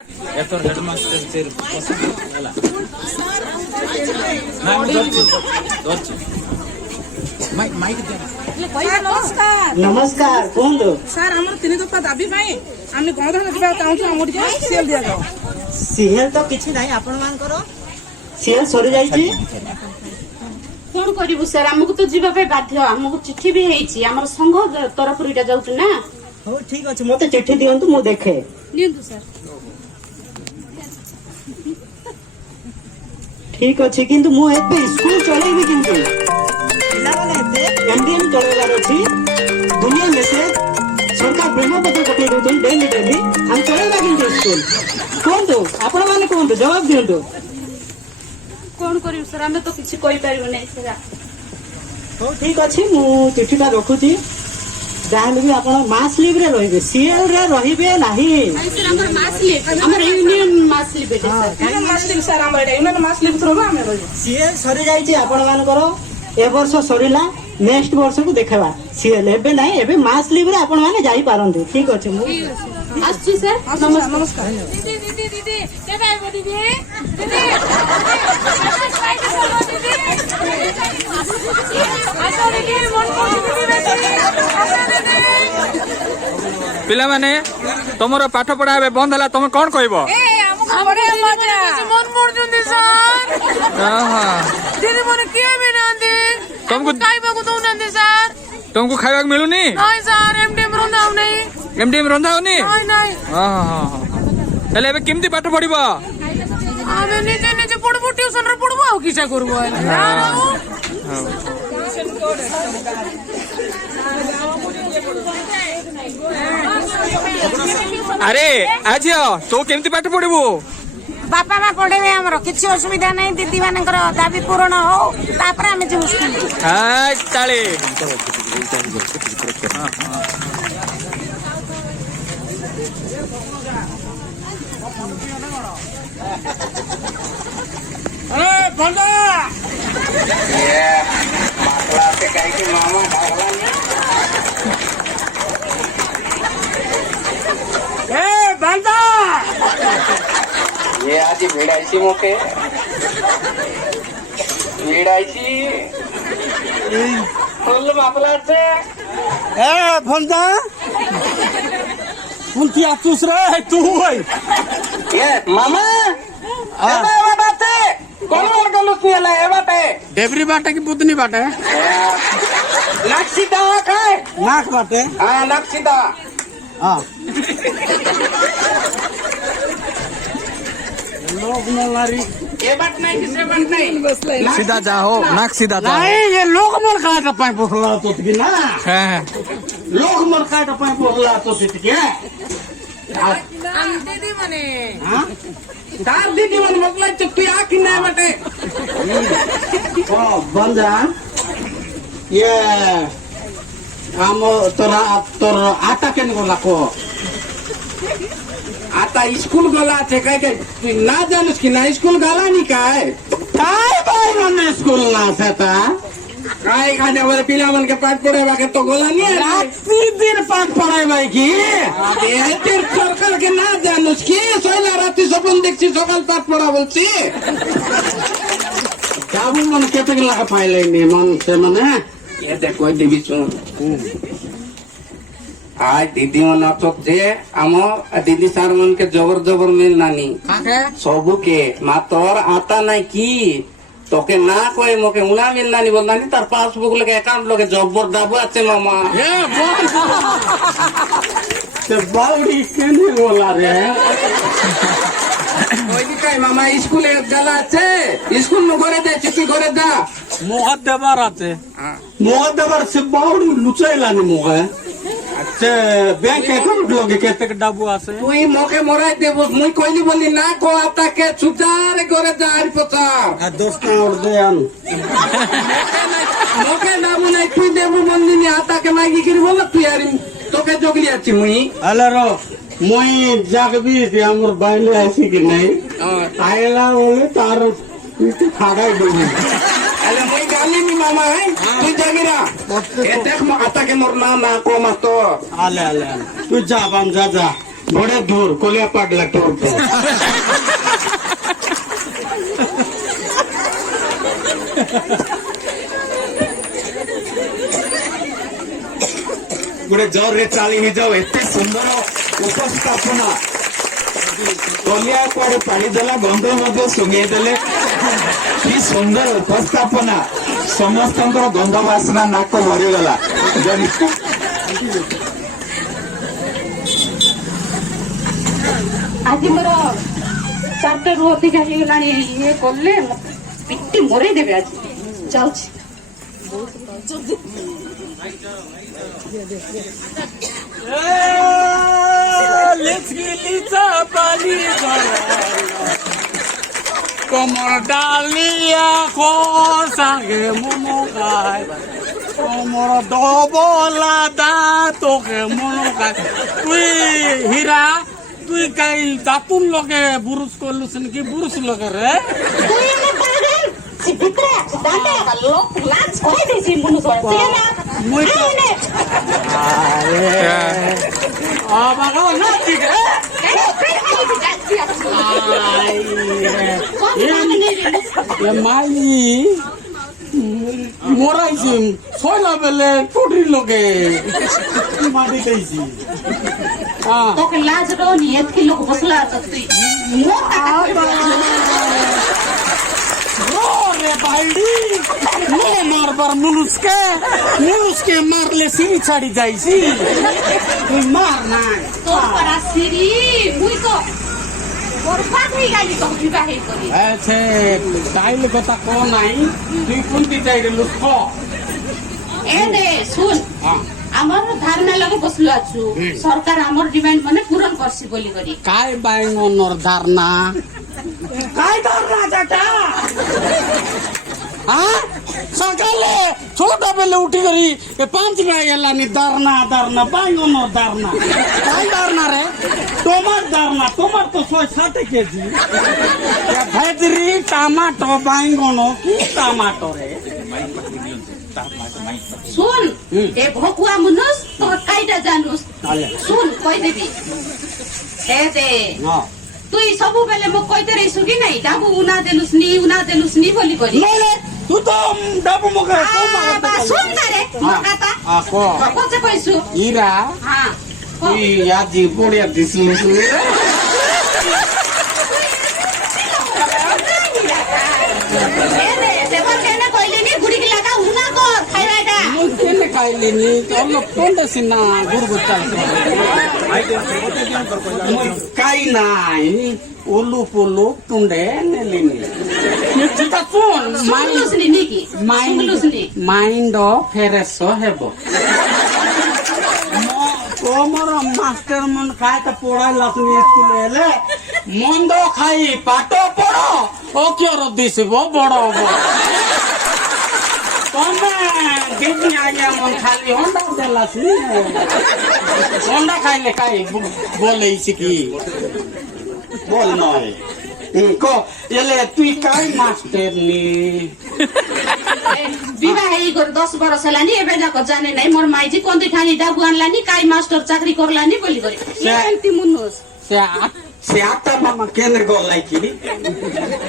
এতর headmaster চের পছন্দ ହେଲା না আমি ধরছি মাইক দে নমস্কার নমস্কার কুহନ୍ତୁ স্যার আমার 3 দফা দাবি পাই আমি গণধন দিবা চাହୁଛୁ আমার ଟିକେ সেল দিয়া যাও ସିଏଲ ତ କିଛି ନାହିଁ ଆପଣମାନଙ୍କର ସିଏଲ ସରି ଯାଇଛି କଣ କରିବୁ ସାର୍ ଆମକୁ ତ ଯିବା ପାଇଁ ବାଧ୍ୟ ଆମକୁ ଚିଠି ବି ହେଇଛି ଆମର ସଂଘ ତରଫରୁ ଏଇଟା ଯାଉଛି ନା ହଉ ଠିକ ଅଛି ମତେ ଚିଠି ଦିଅନ୍ତୁ ମୁଁ ଦେଖେ ନିଅନ୍ତୁ ସାର୍ ଠିକ ଅଛି କିନ୍ତୁ ମୁଁ ଏବେ ସ୍କୁଲ ଚଳେଇବି କିନ୍ତୁ ପିଲାମାନେ ଏବେ ଏମଡିଏମ ଚଳେଇବାର ଅଛି ଦୁନିଆ ମେସେଜ ସରକାର ପ୍ରେମପତ୍ର ପଠେଇ ଦଉଛନ୍ତି ଡେଲି ଡେଲି ଆମେ ଚଳେଇବା କିନ୍ତୁ ସ୍କୁଲ କୁହନ୍ତୁ ଆପଣମାନେ କୁହନ୍ତୁ ଜବାବ ଦିଅନ୍ତୁ କଣ କରିବୁ ସାର୍ ଆମେ ତ କିଛି କହିପାରିବୁ ନାହିଁ ସାର୍ ହଉ ଠିକ ଅଛି ମୁଁ ଚିଠିଟା ରଖୁଛି ଯାହାହେଲେ ବି ଆପଣ ମାସ୍ ଲିଭରେ ରହିବେ ସିଏଲ ରେ ରହିବେ ନାହିଁ ଆମର ମାସ ଲିଭ ଆମର ୟୁନିୟନ ମାସ ଲିଭ ଏଟା ସାର୍ ୟୁନିୟନ ମାସ ଲିଭ ସାର୍ ଆମର ଏଟା ୟୁନିୟନ ମାସ ଲିଭ ଥ୍ରୋ ଆମେ ରହିବୁ ସିଏଲ ସରିଯାଇଛି ଆପଣମାନଙ୍କର ଏ ବର୍ଷ ସରିଲା ନେକ୍ସଟ ବର୍ଷକୁ ଦେଖେଇବା ସିଏଲ ଏବେ ନାହିଁ ଏବେ ମାସ୍ ଲିଭରେ ଆପଣମାନେ ଯାଇପାରନ୍ତି ଠିକ ଅଛି ମୁଁ ଆସୁଛି ସାର୍ ନମସ୍କାର दीदी दीदी दीदी केबे आइबो दीदी दीदी आसो दीदी मन को दीदी ପିଲା ମାନେ ତମର ପାଠ ପଢା ଏବେ ବନ୍ଦ ହେଲା ତମେ କଣ କହିବ ए हमको बड़े मजा मन मोर जुंदी सर दीदी मन किए भी नांदी तुमको खाइबा को दउनांदी सर ତମକୁ ଖାଇବାକୁ ମିଳୁନି नहीं सर एमडीएम रंदाव नहीं ଏମଡିଏମ ରନ୍ଧା ହଉନି नहीं नहीं ହେଲେ ଏବେ କେମିତି ପାଠ ପଢିବ आमे निजे निजे पढ़बो ट्यूशन रे पढ़बो आ किसा करबो ଆରେ ଆଝିଅ ତୁ କେମିତି ପାଠ ପଢିବୁ बापा माँ पढ़ेबे हमर किछि असुविधा नहीं दीदी मानकर दाबी पूर्ण हो तापर आमे जिमु स्कूल ତାଳେ ये आज भिडायची मोके भिडायची फुल मापलाचे ए भंजा कुंती आतुस रे तू होय ये मामा एबे बाटे कोण गलुस निला ए बाटे डेबरी बाटे की बुदनी बाटे नाक्षिता काय नाक बाटे हां नाक्षिता हां लोग मोलारी ये बात नहीं किसे बात नहीं सीधा जाओ नाक सीधा जाओ नहीं ये लोग मोर काट पाए बोखला तो की ना হ্যাঁ लोग मोर काट पाए बोखला तो की दीदी माने हां तार दीदी मन मोकला चुप्पी आखी नहीं बाटे ओ बंदा ये हम तोरा तोर आटा केन गोला को आता स्कूल गला थे काय काय ना जानस की ना स्कूल गला नहीं काय काय बाय मन स्कूल ना सेता काय खाने वाले पिला मन के पाठ पढ़े बाके तो गला नहीं है रात्रि दिन पाठ पढ़ाई भाई की अबे तेर सरकार के ना जानस की सोला राती सपन देखছি সকাল পাঠ পড়া বলছি काबू मन केते लगा पाइले नि मन से मने ये देखो देवी सुन आज दीदी मन अच्छे आम दीदी सार मन के जबर जबर मिल नानी सबू के मातर आता नहीं की তোকে না কয়ে মোকে উনা মিল নানি বল নানি তার পাসবুক লগে অ্যাকাউন্ট লগে জব্বর দাবো আছে মামা ए ते बाउडी केने बोला रे ওই কি কাই মামা স্কুলে গেলা আছে স্কুল নো করে দে চিঠি করে দা मोहत देबार आते मोहत देबार से बाउडी लुचाइला नि मोगे से बैंक अकाउंट लगे केते डाबू आसे তুই মোকে মরাই দেব মুই কইলি বলি না কো আতাকে সুতারে করে দা আর পচার आ दोस्त और दे आन মোকে দাবু নাই তুই দেবু মন্দিনি আতাকে মাগি করি বল তুই আর তোকে জগলি আছি মুই अले रो मोई जागबी से हमर बाइले आसी कि नहीं आयला बोले तार खाड़ाई दे আলে মুই গালি নি মামা তুই জাগিরা এ দেখ আতাকে মোর না না কো মাতো आले आले आले तू जा बाम जा जा बड़े दूर कोलिया पाटला टूर पे गोटे जोर रे चाली ही जाओ एते सुंदर उपस्थापना कोलिया कुआड़े पाड़ी देला गंध मध्य सुंगे देले कि सुंदर उपस्थापना समस्त गंध बासना नाक भरीगला आज मोर 4टा ରୁ ଅଧିକା ହେଇଗଲାଣି ଇଏ କଲେ ପିଟି ମରେଇ ଦେବେ ଆଜି ଯାଉଛି Como Dalia Cosangue Monokai, como Dobola Dato que Monokai, Tui Hira, Tui Kai Datun Loke Burus Kolusen ki Burus Loke re. ସେ ଭିତରେ ଦାଣ୍ଡ ଲୋକ ଲାଞ୍ଚ କହିଦେଇଛି ମୁନୁ ସିଏ ନା ଆଇନେ Abaga na tigre. Ye mai moraisi soila bele todri loge mari deisi তোকে লাজ রনি এতকি লোক বসলা তুই रे बाइडी ये मार बार मुलुसके मारले सिरी छाड़ी जाइसी मार ना তোর পারা সিরি মুই তো বরবাদ হই গলি তো বিবাহ করি আছে টাইল কথা কো নাই তুই কোনটি চাইরে লুক এ দে শুন আমার ধারণা লাগে বসলু আছু সরকার আমার ডিমান্ড মানে পূরণ করছি বলি করি काय बायंगनर धारणा काय धारणा जाटा हाँ सकाले छोटा बेले उठी करी ये 5 गाय गला नि धारणा बायंगनर धारणा काय धारणा रे टमाटर तो 160 केजी या भेजरी टमाटो बायंगनो की टमाटो रे শুন এ ভকুয়া মুনুস তোর কাইটা জানুস শুন কই দেবি এ দে তুই সবু বেলে মো কইতে রইছু কি নাই ডাবু উনা দেলুস নি বলি করি नले तू तो डाबू मगे বা শুন না রে কথা को কত কইছু इरा হ্যাঁ ई याजी पोड़िया दिसलुस खाइलिनी तो कोंडे सिना गुरगुच्चा काई नाई ओलू पोलू तुंडे नेलिनी चिता सुन माइंड फ्रेश हेबो तोमर मास्टर मन खाए तो पढ़ा लसनी स्कूल हेले मंद खाई पाठ पढ़ो ओ क्यों दिसबो बड़ तमे दिदी आज्ञा मन खाली होंडा देलासी होंडा खाइले काई बोले कि बोल नय को एले तुई काई मास्टर नी বিবাহ এই করে 10 বছর হলানি এবে যাকো জানে নাই মোর মাইজি কোন দিখানি ডাবু আনলানি কাই মাস্টার চাকরি করলানি বলি করে এমতি মুনুস से आता मामा केंद्र को लाइकी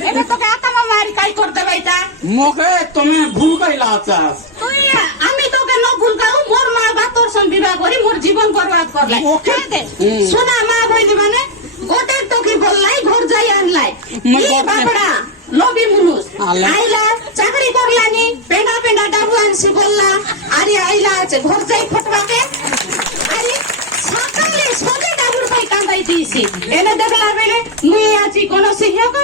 এবে তোকে আতা মামা আর কাই করতে বাইতা मोके तुम्हें भूल गइला चास তুই আমি তোকে ন ভুল কাউ মোর মা বাতর সং বিবাহ করি মোর জীবন বরবাদ করলাই ওকে। দে শোনা মা কইলি মানে গোটে তোকে বললাই ঘর যাই আনলাই মই এই গোটে- বাপড়া লবি মুনুস আলে। আইলা চাকরি করলানি পেন্ডা ডাবু আনছি বললা আরে আইলা আছে ঘর যাই ফটবাকে আরে সকালে সবে ডাবুর পাই কান্দাই দিছি এনে দেখলা বেলে মুই আছি কোন শিক্ষক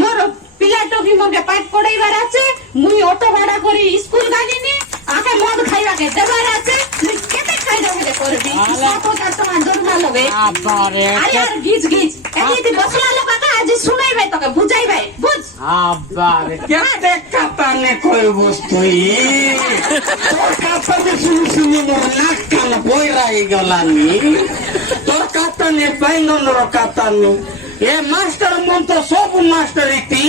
মোর পিলাটকি মোকে পাঠ পড়াইবার আছে মুই অটো ভাড়া করি স্কুল গালিনি আকে মদ খাইবাকে দেবার আছে তুই কেতে খাইবা বলে করবি সাপটা তোমার দরমা লবে আবারে আরে আর গিজ এমনি বসলা লোক আজ শুনাইবে তোকে বুঝাইবে বুঝ আবারে কেতে কাটানে কই বস্তুই তোর কাটানে শুনি মোর নাক কান বইরাই গলানি তোর কাটানে বাইননর কাটানি এ মাস্টার মন তো সব মাস্টার ইতি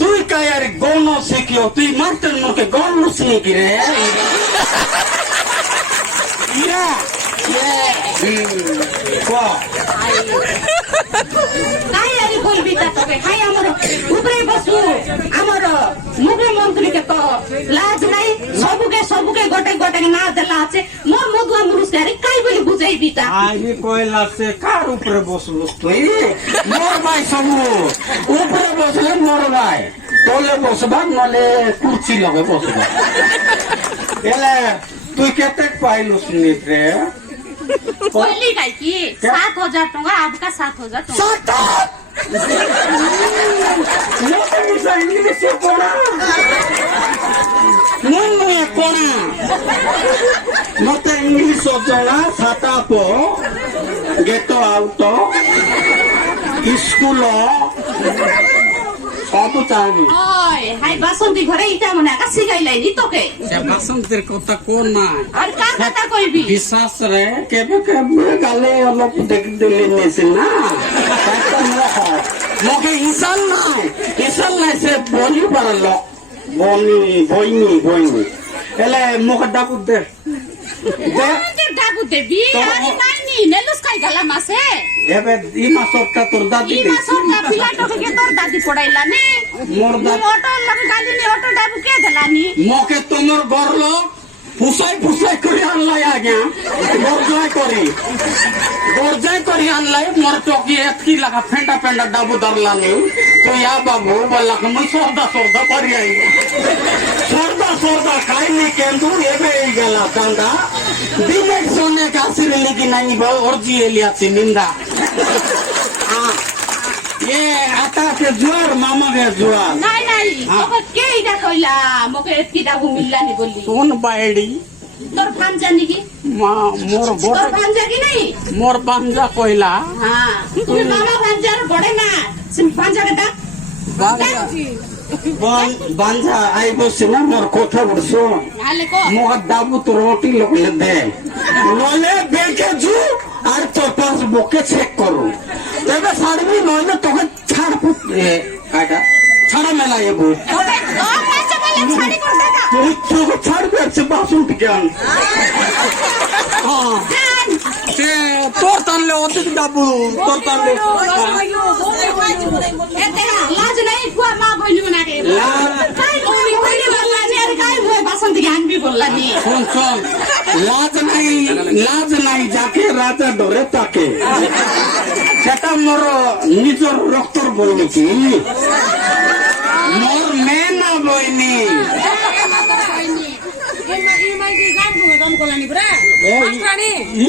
তুই কায়ার গণ শিখিও তুই মাস্টার মনকে গণ লুসনি কি রে ইরা কাই আরি বলবি তা তোকে খাই আমার উপরে বসু আমার মুখ্যমন্ত্রীকে তো লাজ নাই ସବୁকে গোটে গোটে না দেলা আছে মোর মধুয়া মুরুষ আরে কাই বলি বুঝাইবি তা আরে কইলা সে কার উপরে বসবো তুই মোর ভাই সবু উপরে বসলে মোর ভাই তোলে বসবা নলে কুর্চি লগে বসবা এলে তুই কেতে পাইলুস নিতে বললি কাই কি 7,000 টাকা আবকা 7,000 টাকা মতে ইংলিশ জনা সাতাপ গেট আউট স্কুল সব জানি ওই হাই বাসন্তী ঘরে ইটা মনে আকা শিখাইলাইনি তোকে সে বাসন্তের কথা কোন না আর কার কথা কইবি বিশ্বাস রে কেবে কেবে গালে অলপ দেখ দিলে নেছে না মকে ইসাল নাই সে বলি পারল বইনি এলে মুখ ডাকু দে তোর ডাকু দেবি আরে নাইনি নেলুস খাই গলা মাসে এবে ই মাসটা তোর দাদি ই মাসটা পিলাটকে তোর দাদি পড়াইলানি মোর দাদি অটো লগে গালিনি অটো ডাবু কে দেলানি মকে তোমার ঘর লোক ফুসাই করে আনলাই আজ্ঞা গরজাই করি আনলাই মোর চকি এতকি লাগা ফেন্টা ডাবু ধরলানি তো ইয়া বাবু বললা মুই সর্দা পারি আই সর্দা খাইনি কেন্দু এবে এই গেলা চান্দা দিনে সোনে কাছিরে লিখি নাই অর্জি এলিয়াছি নিন্দা এ আতাকে জোয়ার মামাকে জোয়ার নাই তোকে কে ইটা কইলা মকে এতকি ডাবু মিললানি বললি কোন বাইড়ি তোর ভাঞ্জা নাকি মোর তোর ভাঞ্জা কি নাই মোর বাঞ্জা কইলা হ্যাঁ তুমি মামা ভাঞ্জার বড়ে না ভাঞ্জাকে ডাক বাঞ্জা আই বসে না মোর কথা বলছো নালে কো মোর দাবু তো রুটি লোকলে দে নলে বেকে জু আর তোর পাস বকে চেক করু তবে ছাড়বি নইলে তোকে ছাড়বো কাটা ছাড়া মেলা এবু তোরে তোর ভাঞ্জা বলে ছাড়ি করতে না তুই তোকে ছাড়বে সে বাসন থেকে আন তোর টানলে অধিক দাবু তোর টানলে এতে লাজ নাই কুয়া মা বইনি না কে কাই বইনি বললানি আর কাই মই বাসন্তী আনবি বললানি শোন লাজ নাই যাকে রাজা ডরে তাকে সেটা মোর নিজের রক্তর বই নাকি মোর মেয়ে না বইনি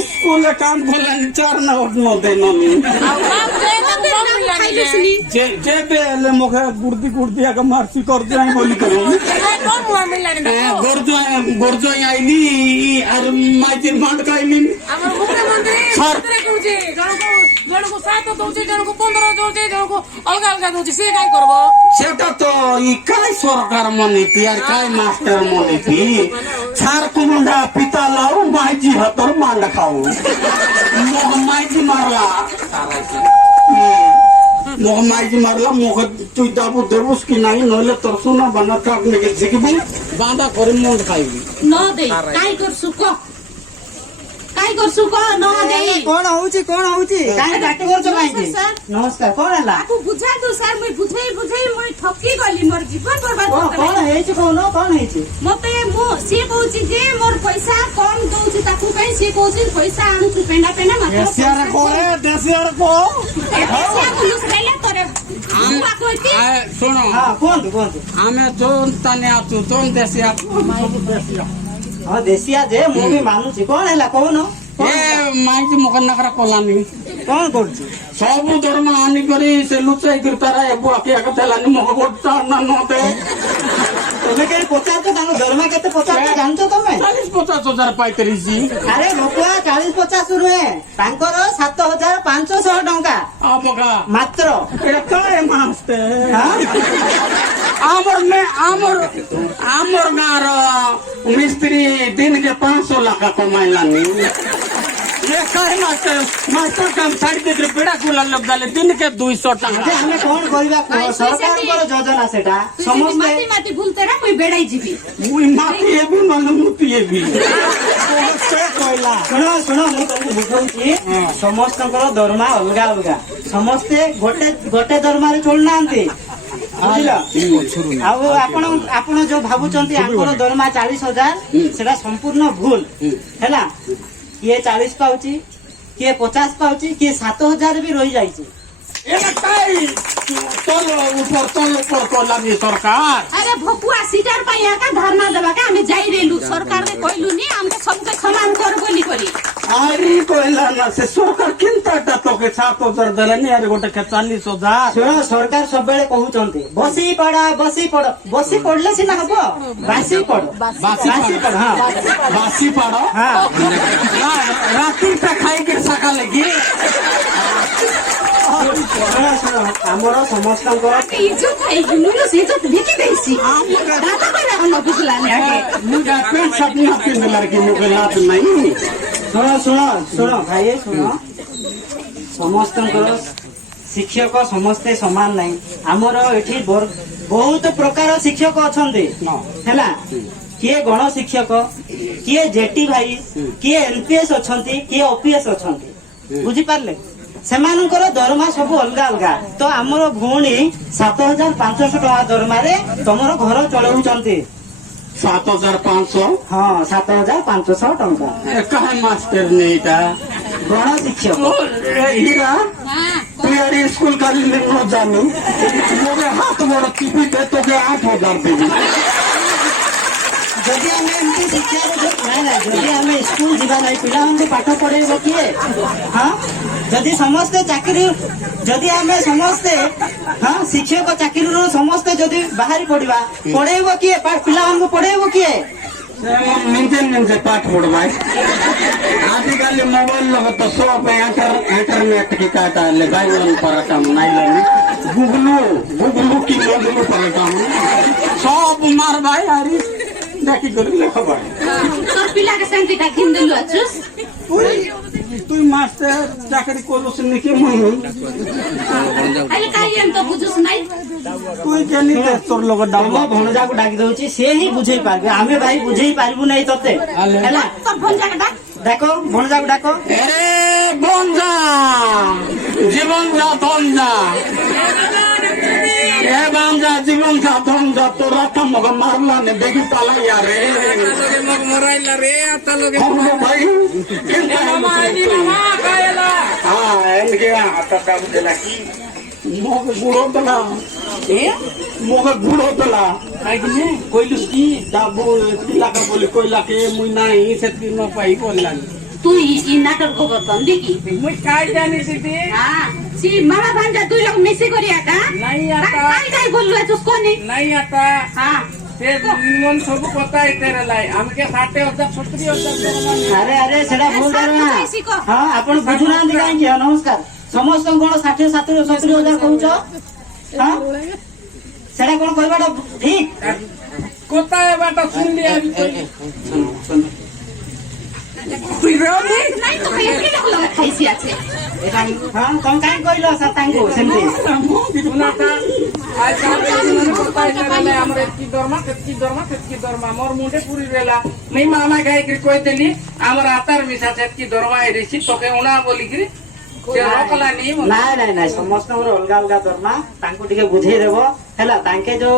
স্কুলে কাম করলেন 4 না 8 দেন যে বেলে মুখে গুর্দি আগে মারছি করতে আমি বলি করো গর্জয় আইলি আর মাইতির মাঠ খাইলি ଜଣକୁ 7 ଦଉଛି ଜଣକୁ 15 ଦଉଛି ଜଣକୁ ଅଲଗା ଦଉଛି ସିଏ କାଇଁ କରିବ সেটা তো কাই সরকার মনীতি আর কাই মাস্টার মনীতি ছাড় কুমুন্ডা পিতা লাও মাইজি হাতর মান্ডা খাও মাইজি মারলা মাইজি মারলা মুখ তুই দাবু দেবুস কি নাই নইলে তোর সোনা বানা কাক নেগে জিগবি বাঁধা করে মন খাইবি ন দে কাই করছু ক ন দে কোন হଉଛି কাই ডাকি করছো কাইকি নমস্କାର কোন ହେଲା আপু বুঝা দু স্যার মই বুঝাই মই ঠকি গলি মোর জীবন বরবাদ কোন ହେଇଛି কোন ହେଇଛି মতে মো সে কହୁছি যে মোর পয়সা কম দউছি তাকু কাই সে কହୁছি পয়সা আনু পেনা মাত্র দেশিয়ারে কোরে দেশিয়ারে কো দেশিয়া পুলিশ রেলে তোরে বুয়া কইতি শোনো ହଁ କୁହନ୍ତୁ ଆମେ ଯୋନ ତାନେ ଆଛୁ ଯୋନ ଦେଶିଆ ହଁ ଦେଶିଆ ଯେ ମୁଁ ବି ମାନୁଛି କଣ ହେଲା କହୁନ ଏ ମାଇକି ମକନ୍ନାକରା କଲାନି କଣ କରୁଛୁ ସବୁ ଧର୍ମ ଆନି କରି ସେ ଲୁଚାଇ କରି ତାରା ଏବୁ ଆଖି ଆଗ ଦେଲାନି ମହ ଗୋଟା ନା ନଦେ ତମେ କେହି ପଚାରୁଛ ତାଙ୍କ ଦରମା କେତେ ପଚାରୁଛ ଜାଣିଛ ତମେ 40-50 ହଜାର ପାଇତେରିଛି ଆରେ ଭକୁଆ 40-50 ନୁହେଁ ତାଙ୍କର 7,500 ଟଙ୍କା ଆପକା ମାତ୍ର এটা কায় মাস্তে হ্যাঁ? আমার গাঁর মিস্ত্রি দিনকে 500 লাখ কমাইলানি মাস্টার কাম ছাড়ি দিয়ে পেড়া কুলা লোক দালে দিনকে 200 টাকা যে ଆମେ କଣ କରିବା କୁହ ସରକାରଙ୍କର ଯୋଜନା ସେଟା ସମସ୍ତେ মাটি ভুলতে রা মই বেড়াই যাবি মুই মাতি এবি নলে মুতি এবি ଶୁଣ ଶୁଣ ମୁଁ ତମକୁ ବୁଝଉଛି ସମସ୍ତଙ୍କର ଦରମା ଅଲଗା ଅଲଗା ସମସ୍ତେ ଗୋଟେ ଦରମାରେ ଚଳୁନାହାନ୍ତି ବୁଝିଲ ଆଉ ଆପଣ ଯୋଉ ଭାବୁଛନ୍ତି ଆଙ୍କର ଦରମା 40,000 ସେଟା ସମ୍ପୂର୍ଣ୍ଣ ଭୁଲ ହେଲା କିଏ 40 ପାଉଛି କିଏ 50 ପାଉଛି କିଏ 7,000 ବି ରହିଯାଇଛି এটা কাই তল উপর করলাম সরকার अरे भकुआ सीटर पाई का धरना देबा के हम जाई रेलु सरकार ने कहलु नी हमके सबके समान कर बोली करी আরে কইলা না সে সরকার কিন্তাটা তোকে 7,000 দেলানি আরে গোটে 40,000 ଶୁଣ ସରକାର ସବୁବେଳେ କହୁଛନ୍ତି ବସି ପଡିଲେ ସିନା ହବ ବାସି ପଡ ପଡ ହଁ বাসি পাড়ো হ্যাঁ রাতিটা খাইকে সকালে গিয়ে ଶୁଣ ଆମର ସମସ୍ତଙ୍କର इज्जत है नुनु से इज्जत बिकी देसी दाता कइला न बुझला ने आगे मुझे पेंट शर्ट ना पिंदला कि मुझे लात नहीं ଶୁଣ ଭାଇ ଶୁଣ ସମସ୍ତଙ୍କର ଶିକ୍ଷକ ସମସ୍ତେ ସମାନ ନାହିଁ ଆମର ଏଠି ବହୁତ ପ୍ରକାର ଶିକ୍ଷକ ଅଛନ୍ତି ହେଲା କିଏ ଗଣ ଶିକ୍ଷକ କିଏ ଜେଟି ଭାଇ କିଏ ଏନପିଏସ୍ ଅଛନ୍ତି କିଏ ଓପିଏସ୍ ଅଛନ୍ତି ବୁଝିପାରିଲେ ସେମାନଙ୍କର ଦରମା ସବୁ ଅଲଗା ଅଲଗା ତ ଆମର ଭଉଣୀ 7,500 ଟଙ୍କା ଦରମାରେ ତମର ଘର ଚଳଉଛନ୍ତି 7,500 ହଁ 7,500 ଟଙ୍କା कहा मास्टर ने का ଗଣ ଶିକ୍ଷକ हीरा तू यार स्कूल का दिन न जानू मोरे हाथ बड़ टिपी पे तो के 8,000 देबी ଯଦି ଆମେ ଏମିତି ଶିକ୍ଷା ଯଦି ଆମେ ସ୍କୁଲ ଯିବା ନାହିଁ ପିଲାମାନଙ୍କୁ ପାଠ ପଢେଇବ କିଏ ହଁ ଯଦି ସମସ୍ତେ ଚାକିରି ଯଦି ଆମେ ସମସ୍ତେ ହଁ ଶିକ୍ଷକ ଚାକିରିରୁ ସମସ୍ତେ ଯଦି ବାହାରି ପଡିବା ପଢେଇବ କିଏ ପିଲାମାନଙ୍କୁ ପଢେଇବ କିଏ मिंजे पाठ पढ़वाए आजकल मोबाइल लगे तो सब इंटरनेट की काटा ले बाइबल पर काम नहीं लेनी गुगलू की मोगलू पर काम सब मार भाई अरे देखी कर ले खबर तोर पिला के शांति का दिन दिलु अछुस तू मास्टर चाकरी कोलो सुन के मुई अरे काई तो बुझुस नाही तू के नहीं तोर लोग ତମ ଭଣଜାକୁ ଡାକି ଦଉଛି ସେ ହିଁ ବୁଝେଇ ପାରିବେ ଆମେ ଭାଇ ବୁଝେଇ ପାରିବୁ ନାହିଁ ତତେ ହେଲା तोर भंजा का ଡାକ ଭଣଜାକୁ ଡାକ ए बंजा जीवन जा बंजा ए बंजा जीवन जा बंजा तो रात मग मारला ने देखी पाला यार रे मग मरायला रे आता लोक हम भाई मामा कायला हां इनके आता काम देला की मोग गुड़ो दला मोग गुड़ो दला आइने कोइलुस की दाबो पिला का बोली कोइला के मुई नाही सेती न पाई कोला तू ई नाटक को बतन देखी मुई काय जानी दीदी हां सी मामा भंजा तू लोग मिसे करिया का नहीं आता काय बोलू अछुस कोनी नहीं आता हां ସେ मन सब पता है तेरे लाई हमके 60,000 70,000 ଆରେ ଆରେ ସେଟା ଭୁଲ ସାର୍, ଧାରଣା ତୁ ଶିଖ। ହଁ ଆପଣ ବୁଝୁନାହାନ୍ତି କାହିଁକି ନମସ୍କାର ସମସ୍ତଙ୍କୁ କଣ 60,000 କହୁଛ ହଁ ସେଟା କଣ କହିବାଟା ଠିକ कोता है बाटा सुन लिया नाही तो खाई पिला को लगा खाइसी আছে ହଁ ତମେ କାହିଁ କହିଲ ସାର୍ ତାଙ୍କୁ ସେମିତି सुनाता आज मैंने पता है तेरे लाई हमरे की दरमा मोर मुंडे पूरी रेला नहीं मामा गाय के कोई देली हमर आतार मिसा से की दरमा है ऋषि तो के उना बोली कि से रोकला नहीं ନାଇଁ ସମସ୍ତଙ୍କର ଅଲଗା ଅଲଗା ଦରମା ତାଙ୍କୁ ଟିକେ ବୁଝେଇ ଦେବ ହେଲା ତାଙ୍କେ ଯୋଉ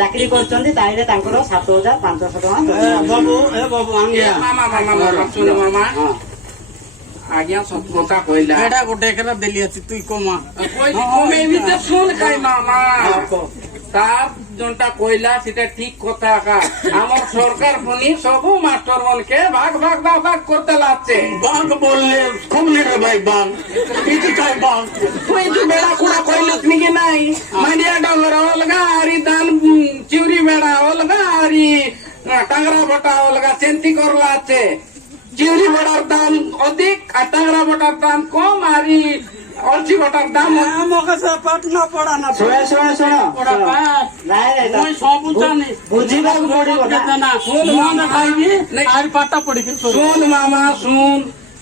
ଚାକିରି କରୁଛନ୍ତି ତାହିଁରେ ତାଙ୍କର 7,500 ଟଙ୍କା ଦରମା। बाबू आंगे मामा सुन मामा आज्ञा सब कोता कोइला एडा गोटे एकरा देली अछि तुई कोमा कोई कमे भी तो सुन खाई मामा तार जोंटा कोइला सीटे ठीक कोता का हमर सरकार पुनी सबु मास्टर मन के भाग करते लाचे बाग बोलले कमने रे भाई बाग इति काय बाग कोई जो बेड़ा कुड़ा कोइलस निगे नाही मांडिया डोंगर अलगा आरी दान चिवरी बेड़ा अलगा आरी टांगरा बटा अलगा सेंती करलाचे चिवरी बटार दाम अधिक आ टांगरा बटार दाम कम आरी अलची बटार दाम मोके से पटना पड़ा ना ଶୁଣ पड़ा पास ନାଇଁ कोई सब जाने ବୁଝିବାକୁ ପଡିବ ନା ना सुन मामा खाइबी आर पाटा पड़ी के सुन मामा सुन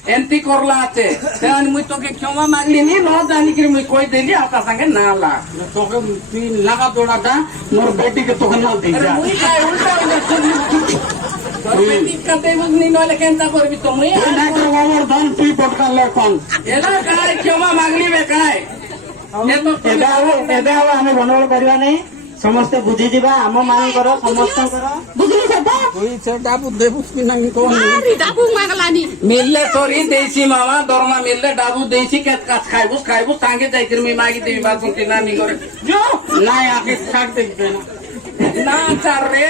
एंती करला आचे तेन मुई तोके क्षमा मांगली नी न जानी कि मुई कोई देली आता संगे ना ला तोके 3 लगा दौड़ा था मोर बेटी के तोके ना दी अरे जा मुई काय उल्टा কাতে বুঝনি নইলে কেনটা করবি তুমি গোবর্ধন তুই পটকালে এখন এলা কাই ক্ষমা মাগলি বেকায় ଏବେ ଆଉ ଆମେ ଗଣ୍ଡଗୋଳ କରିବା ନାହିଁ ସମସ୍ତେ ବୁଝିଯିବା ଆମ ମାନଙ୍କର ସମସ୍ତଙ୍କର বুঝলি সেটা আরে ডাবু মাগলানি মিললে তোরি দেইছি মামা দরমা মিললে ডাবু দেইছি কেত কাজ খাইবুস তাঙ্গে যাইতির মি মাগি দেবি বাসুন কি নানি করে নাই আগে ছাড় দেখবে না না চার রে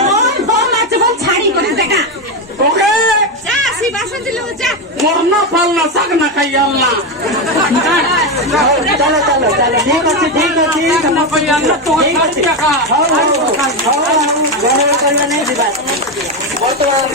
বল বল আছে বল ছাড়ি করে দেখা তোকে যা সি বাসন দিল যা মরনা পাল্লা শাক না খাই আল্লাহ ଚାଲ ଚାଲ ଚାଲ ଠିକ ଅଛି তোকে টাকা ଗଣ୍ଡଗୋଳ କରିବା ନାହିଁ ଯିବା ବର୍ତ୍ତମାନ